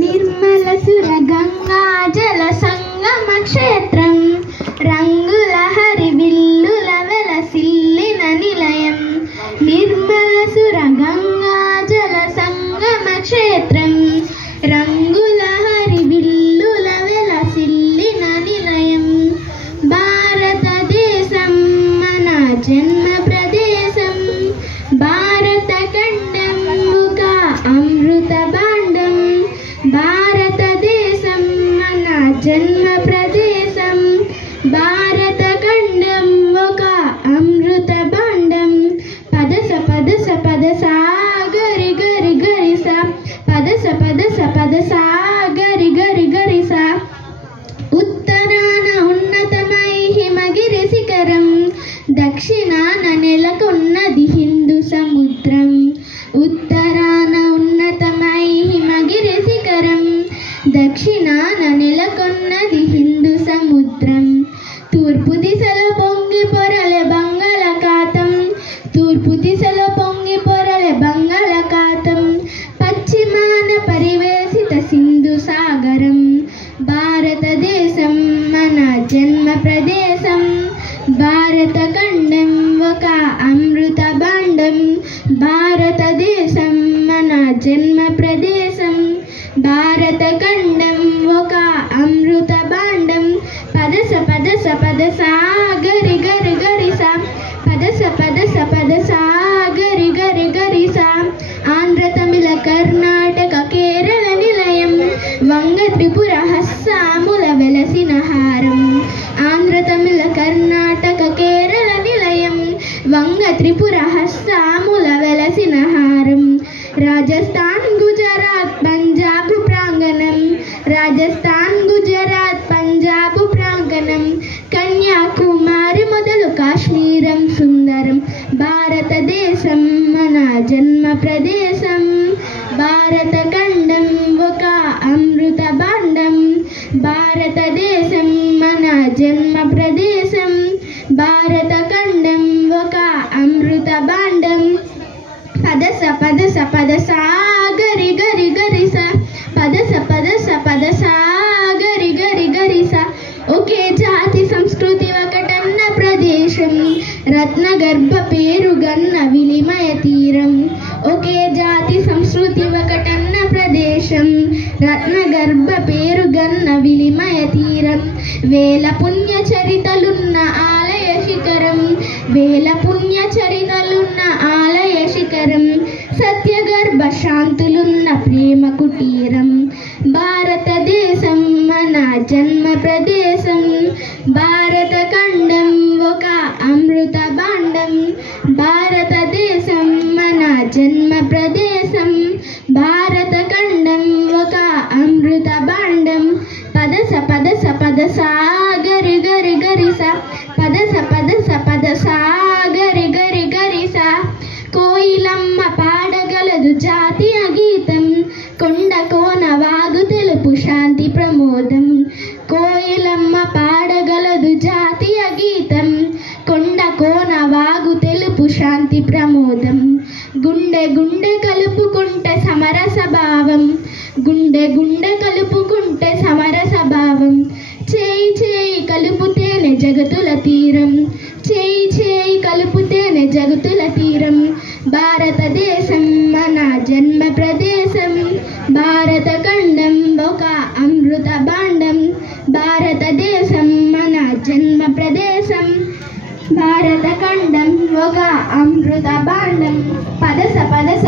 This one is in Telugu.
నిర్మల సుర గంగా జల సంగమ క్షేత్రం రంగుల హరివిల్లుల వెలసిల్లిన నిలయం. నిర్మల సుర గంగా జల సంగమ క్షేత్రం రంగుల హరివిల్లుల వెలసిల్లిన నిలయం. భారతదేశం మన జన్మ ప్రదేశం, భారత ఖండం ఒక అమృత భాండం. భారతదేశం మన జన్మ ప్రదేశం, భారత ఖండం ఒక అమృత భాండం. పదస పదస పదస గరి గరి గరిస, పదస పదస పదస గరి గరి గరిస. ఉత్తరాన ఉన్నతమై హిమగిరి శిఖరం, దక్షిణాన నెలకొన్నది హిందూ సముద్రం. ఉత్తరాన ఉన్నతమై హిమగిరి శిఖరం, దక్షిణాన నెలకొన్నది హిందూ సముద్రం. తూర్పు దిశలో పొంగి పొరలే బంగాళాఖాతం, తూర్పు దిశలో పొంగి పొరలే బంగాళాఖాతం. పశ్చిమాన పరివేశిత సింధు సాగరం. భారతదేశం మన జన్మ ప్రదేశం, భారత ఖండం ఒక అమృత భాండం. భారతదేశం మన జన్మ ప్రదేశం, భారత ఖండం ఒక అమృత భాండం. పదస పదస పదస గరి గరి గరిస, పదస పదస పదస గరి గరి గరిస. ఆంధ్ర తమిళ కర్ణాటక కేరళ నిలయం, వంగ త్రిపుర హస్సాముల వెలసిన హారం. ఆంధ్ర తమిళ కర్ణాటక కేరళ నిలయం, వంగ త్రిపుర హస్సాముల వెలసిన హారం. రాజస్థాన్ గుజరాత్ పంజాబ్ ప్రాంగణం, రాజస్థాన్ గుజరాత్ పంజాబ్ ప్రాంగణం. కన్యాకుమారి మొదలు కాశ్మీరం సుందరం. భారతదేశం మన జన్మ ప్రదేశం, భారత ఖండం ఒక అమృత భాండం. భారతదేశం మన జన్మ ప్రదేశం, భారత ఖండం ఒక అమృత భాండం. పదస పదస పదస గరి గరి గరిస, పదస పదస పదస గరి గరి గరిస. ఒకే జాతి సంస్కృతి ఒకటన్న ప్రదేశం, రత్నగర్భ పేరుగన్న విలిమయ తీరం. ఒకే జాతి సంస్కృతి ఒకటన్న ప్రదేశం, రత్నగర్భ పేరుగన్న విలిమయ తీరం. వేల పుణ్య చరితలున్న ఆలయ శిఖరం, వేల పుణ్య చరితలున్న ఆలయ శిఖరం. సత్యగర్భ శాంతులున్న ప్రేమ కుటీరం. భారతదేశం మన జన్మ ప్రదేశం, భారత ఖండం ఒక అమృత భాండం. భారతదేశం మన జన్మ ప్రదేశం, భారత ఖండం ఒక అమృత భాండం. పదస పదస పదస గరి గరి గరిస, పదస పదస పదస గరి గరి గరిస. కోయిలమ్మ పాడగలదు జాతీయ గీతం, కొండ కోన వాగు తెలుపు శాంతి ప్రమోదం. కోయిలమ్మ పాడగలదు జాతీయ గీతం, కొండ కోన వాగు తెలుపు శాంతి ప్రమోదం. గుండె గుండె కలుపుకుంటే సమరస భావం, గుండె గుండె కలుపుకుంటే సమరస భావం. చేయి చేయి కలుపుతేనే జగతుల తీరం, చేయి చేయి కలుపుతేనే జగతుల తీరం. భారతదేశం మన జన్మ ప్రదేశం, భారత ఖండం ఒక అమృత భాండం. భారతదేశం మన జన్మ ప్రదేశం, భారత ఖండం ఒక అమృత భాండం. పదస పదస